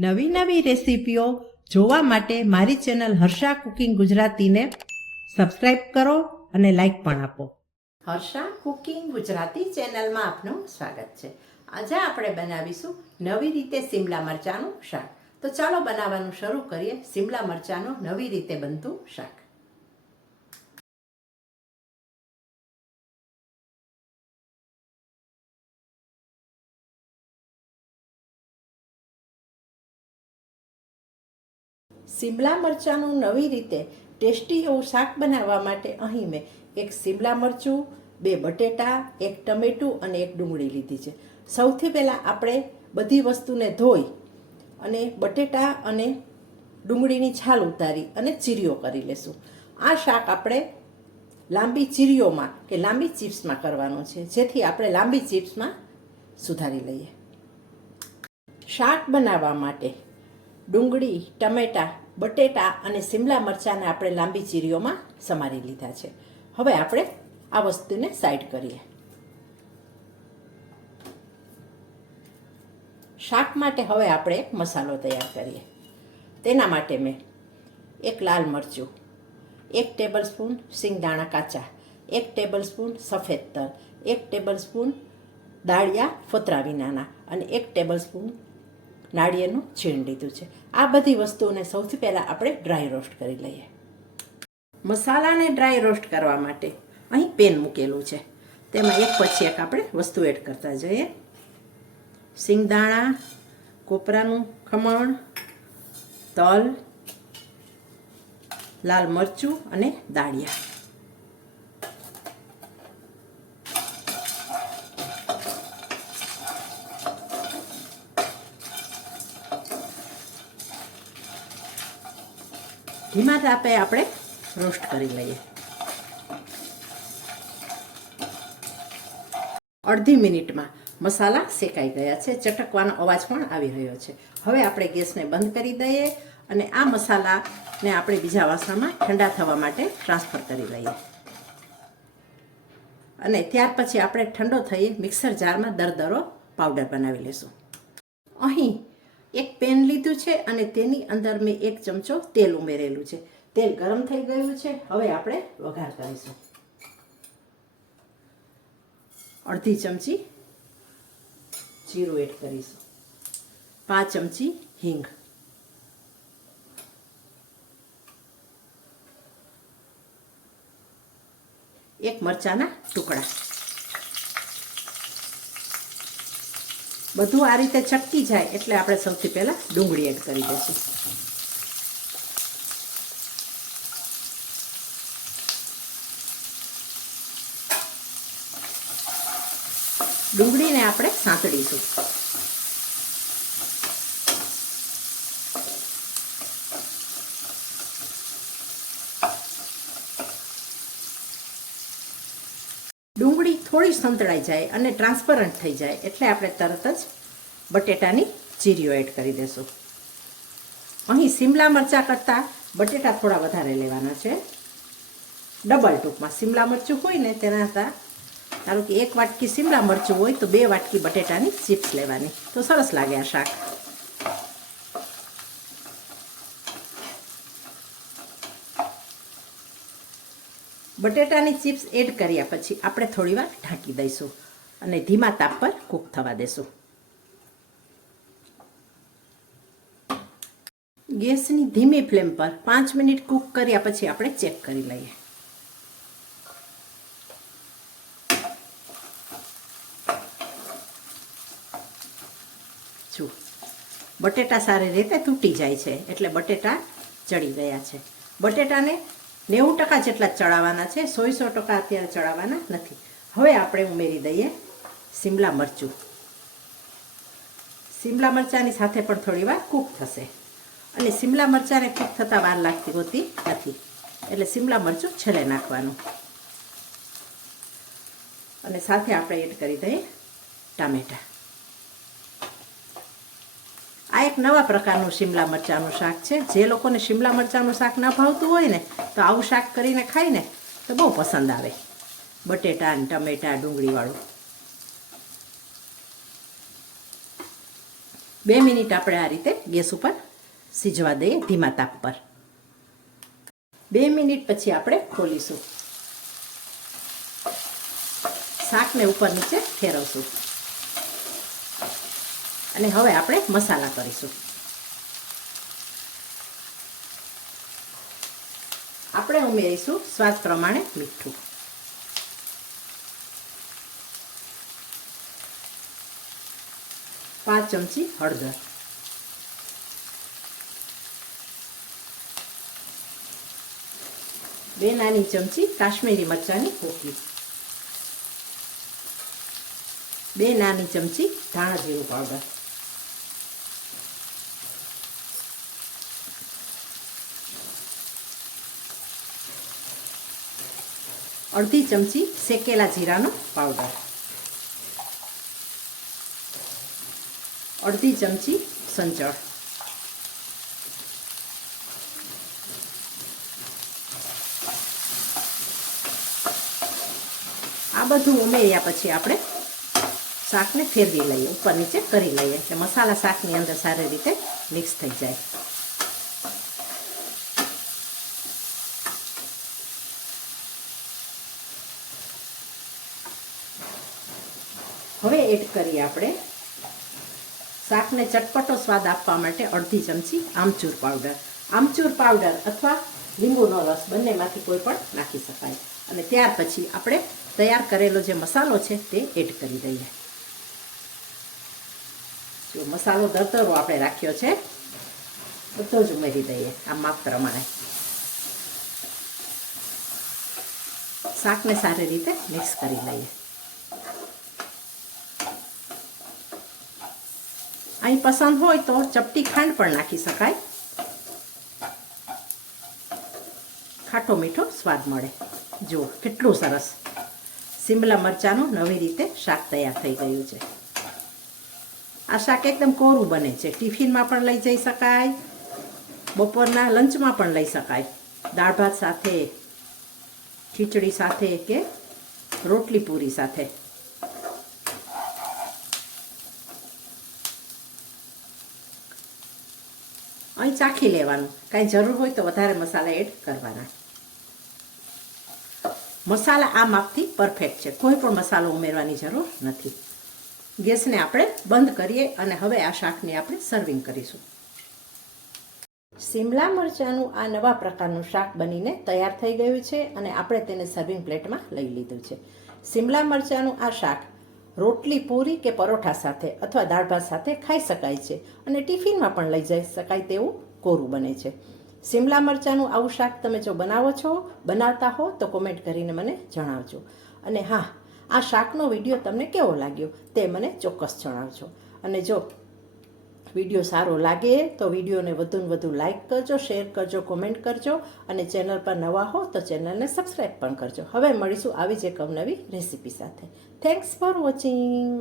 નવી નવી રેસીપીઓ જોવા માટે મારી ચેનલ હર્ષા કુકિંગ ગુજરાતીને સબસ્ક્રાઇબ કરો અને લાઈક પણ આપો. હર્ષા કુકિંગ ગુજરાતી ચેનલમાં આપનું સ્વાગત છે. આજે આપણે બનાવીશું નવી રીતે સિમલા મરચાંનું શાક. તો ચાલો બનાવવાનું શરૂ કરીએ. સિમલા મરચાંનું નવી રીતે બનતું શાક. સિમલા મરચાંનું નવી રીતે ટેસ્ટી એવું શાક બનાવવા માટે અહીં મેં એક સિમલા મરચું, બે બટેટા, એક ટમેટું અને એક ડુંગળી લીધી છે. સૌથી પહેલાં આપણે બધી વસ્તુને ધોઈ અને બટેટા અને ડુંગળીની છાલ ઉતારી અને ચીરીઓ કરી લેશું. આ શાક આપણે લાંબી ચીરીઓમાં કે લાંબી ચિપ્સમાં કરવાનું છે, જેથી આપણે લાંબી ચિપ્સમાં સુધારી લઈએ. શાક બનાવવા માટે ડુંગળી, ટમેટાં, બટેટા અને સિમલા મરચાંને આપણે લાંબી ચીરીઓમાં સમારી લીધા છે. હવે આપણે આ વસ્તુને સાઈડ કરીએ. શાક માટે હવે આપણે એક મસાલો તૈયાર કરીએ. તેના માટે મેં એક લાલ મરચું, એક ટેબલ સ્પૂન સિંગદાણા કાચા, એક ટેબલ સ્પૂન સફેદ તલ, એક ટેબલ સ્પૂન દાળિયા ફોતરા વિનાના અને એક ટેબલ સ્પૂન નાળિયેરનું છીણ લીધું છે. આ બધી વસ્તુઓને સૌથી પહેલાં આપણે ડ્રાય રોસ્ટ કરી લઈએ. મસાલાને ડ્રાય રોસ્ટ કરવા માટે અહીં પેન મૂકેલું છે. તેમાં એક પછી એક આપણે વસ્તુ એડ કરતા જઈએ. સિંગદાણા, કોપરાનું ખમણ, તલ, લાલ મરચું અને દાળિયા. ધીમા તાપે આપણે રોસ્ટ કરી લઈએ. અડધી મિનિટમાં મસાલા શેકાઈ ગયા છે, ચટકવાનો અવાજ પણ આવી રહ્યો છે. હવે આપણે ગેસને બંધ કરી દઈએ અને આ મસાલાને આપણે બીજા વાસણમાં ઠંડા થવા માટે ટ્રાન્સફર કરી લઈએ. અને ત્યાર પછી આપણે ઠંડો થઈએ મિક્સર જારમાં દરદરો પાવડર બનાવી લઈશું અહીં એક પેન લીધું છે અને તેની અંદર મેં એક ચમચો તેલ ઉમેરેલું છે. તેલ ગરમ થઈ ગયું છે. હવે આપણે વઘાર કરીશું. અડધી ચમચી જીરું એડ કરીશું. પાંચ ચમચી હિંગ. એક મરચાના ટુકડા. બધું આ રીતે ચટકી જાય એટલે આપણે સૌથી પહેલાં ડુંગળી એડ કરી દઈશું. ડુંગળીને આપણે સાંતળીશું. ડુંગળી સંતળાઈ જાય અને ટ્રાન્સપરન્ટ થઈ જાય એટલે આપણે તરત જ બટેટાની ચીરીઓ એડ કરી દેશું. અહીં સિમલા મરચાં કરતાં બટેટા થોડા વધારે લેવાના છે. ડબલ ટૂંકમાં સિમલા મરચું હોય ને તેના હતા. ધારો કે એક વાટકી સિમલા મરચું હોય તો બે વાટકી બટેટાની ચિપ્સ લેવાની. તો સરસ લાગે આ શાક. બટેટાની ચિપ્સ એડ કર્યા પછી આપણે થોડીવાર ઢાંકી દઈશું અને ધીમા તાપ પર કૂક થવા દેશું. ગેસની ધીમી ફ્લેમ પર પાંચ મિનિટ કૂક કર્યા પછી આપણે ચેક કરી લઈએ. જુઓ, બટેટા સારી રીતે તૂટી જાય છે એટલે બટેટા ચડી ગયા છે. બટેટાને નેવું ટકા જેટલા ચડાવવાના છે સો સો ટકા અત્યારે ચડાવવાના નથી. હવે આપણે ઉમેરી દઈએ સિમલા મરચું. સિમલા મરચાંની સાથે પણ થોડી વાર કૂક થશે. અને સિમલા મરચાંને કૂક થતાં વાર લાગતી હોતી નથી. એટલે સિમલા મરચું છેલ્લે નાખવાનું. અને સાથે આપણે એડ કરી દઈએ ટામેટા. આ એક નવા પ્રકારનું શિમલા મરચાંનું શાક છે. જે લોકોને શિમલા મરચાંનું શાક ન ભાવતું હોય ને, તો આવું શાક કરીને ખાય ને, તો બહુ પસંદ આવે. બટેટા અને ટમેટા, ડુંગળીવાળું. બે મિનિટ આપણે આ રીતે ગેસ ઉપર સીજવા દઈએ ધીમા તાપ પર. બે મિનિટ પછી આપણે ખોલીશું. શાકને ઉપર નીચે ફેરવશું. અને હવે આપણે મસાલા કરીશું. આપણે ઉમેરીશું સ્વાદ પ્રમાણે મીઠું. પાંચ ચમચી હળદર. બે નાની ચમચી કાશ્મીરી મરચાંની કોકી બે નાની ચમચી ધાણા જીરું પાવડર. અડધી ચમચી શેકેલા જીરાનો પાવડર. અડધી ચમચી સંચળ. આ બધું ઉમેર્યા પછી આપણે શાકને ફેરવી લઈએ, ઉપર નીચે કરી લઈએ, એટલે મસાલા શાકની અંદર સારી રીતે મિક્સ થઈ જાય. હવે એડ કરીએ આપણે. શાકને ચટપટો સ્વાદ આપવા માટે અડધી ચમચી આમચૂર પાવડર. આમચૂર પાવડર અથવા લીંબુનો રસ બંનેમાંથી કોઈ પણ નાખી શકાય. અને ત્યાર પછી આપણે તૈયાર કરેલો જે મસાલો છે તે એડ કરી દઈએ. જો મસાલો દરતરો આપણે રાખ્યો છે, બધો જ ઉમેરી દઈએ આ માપ પ્રમાણે. શાકને સારી રીતે મિક્સ કરી લઈએ. અહીં પસંદ હોય તો ચપટી ખાંડ પણ નાખી શકાય. ખાટો મીઠો સ્વાદ મળે. જુઓ, કેટલું સરસ. સિમલા મરચાંનું નવી રીતે શાક તૈયાર થઈ ગયું છે. આ શાક એકદમ કોરું બને છે. ટિફિનમાં પણ લઈ જઈ શકાય. બપોરના લંચમાં પણ લઈ શકાય. દાળ ભાત સાથે, ખીચડી સાથે કે રોટલી પૂરી સાથે. અહીં ચાખી લેવાનું. કાંઈ જરૂર હોય તો વધારે મસાલા એડ કરવાના. મસાલા આ માપથી પરફેક્ટ છે. કોઈ પણ મસાલો ઉમેરવાની જરૂર નથી. ગેસને આપણે બંધ કરીએ અને હવે આ શાકને આપણે સર્વિંગ કરીશું. સિમલા મરચાંનું આ નવા પ્રકારનું શાક બનીને તૈયાર થઈ ગયું છે અને આપણે તેને સર્વિંગ પ્લેટમાં લઈ લીધું છે. સિમલા મરચાંનું આ શાક રોટલી પૂરી કે પરોઠા સાથે અથવા દાળ ભાત સાથે ખાઈ શકાય છે અને ટિફિનમાં પણ લઈ જઈ શકાય તેવું કોરું બને છે. સિમલા મરચાંનું આવું શાક તમે જો બનાવો છો, બનાવતા હો તો કોમેન્ટ કરીને મને જણાવજો. અને હા, આ શાકનો વીડિયો તમને કેવો લાગ્યો તે મને ચોક્કસ જણાવજો. અને જો વીડિયો સારો લાગે તો વિડીયોને વધુ ને વધુ લાઇક કરજો શેર કરજો કોમેન્ટ કરજો અને ચેનલ પર નવા હો તો ચેનલને સબસ્ક્રાઈબ પણ કરજો. હવે મળીશું આવી જ એક અવનવી રેસીપી સાથે. Thanks for watching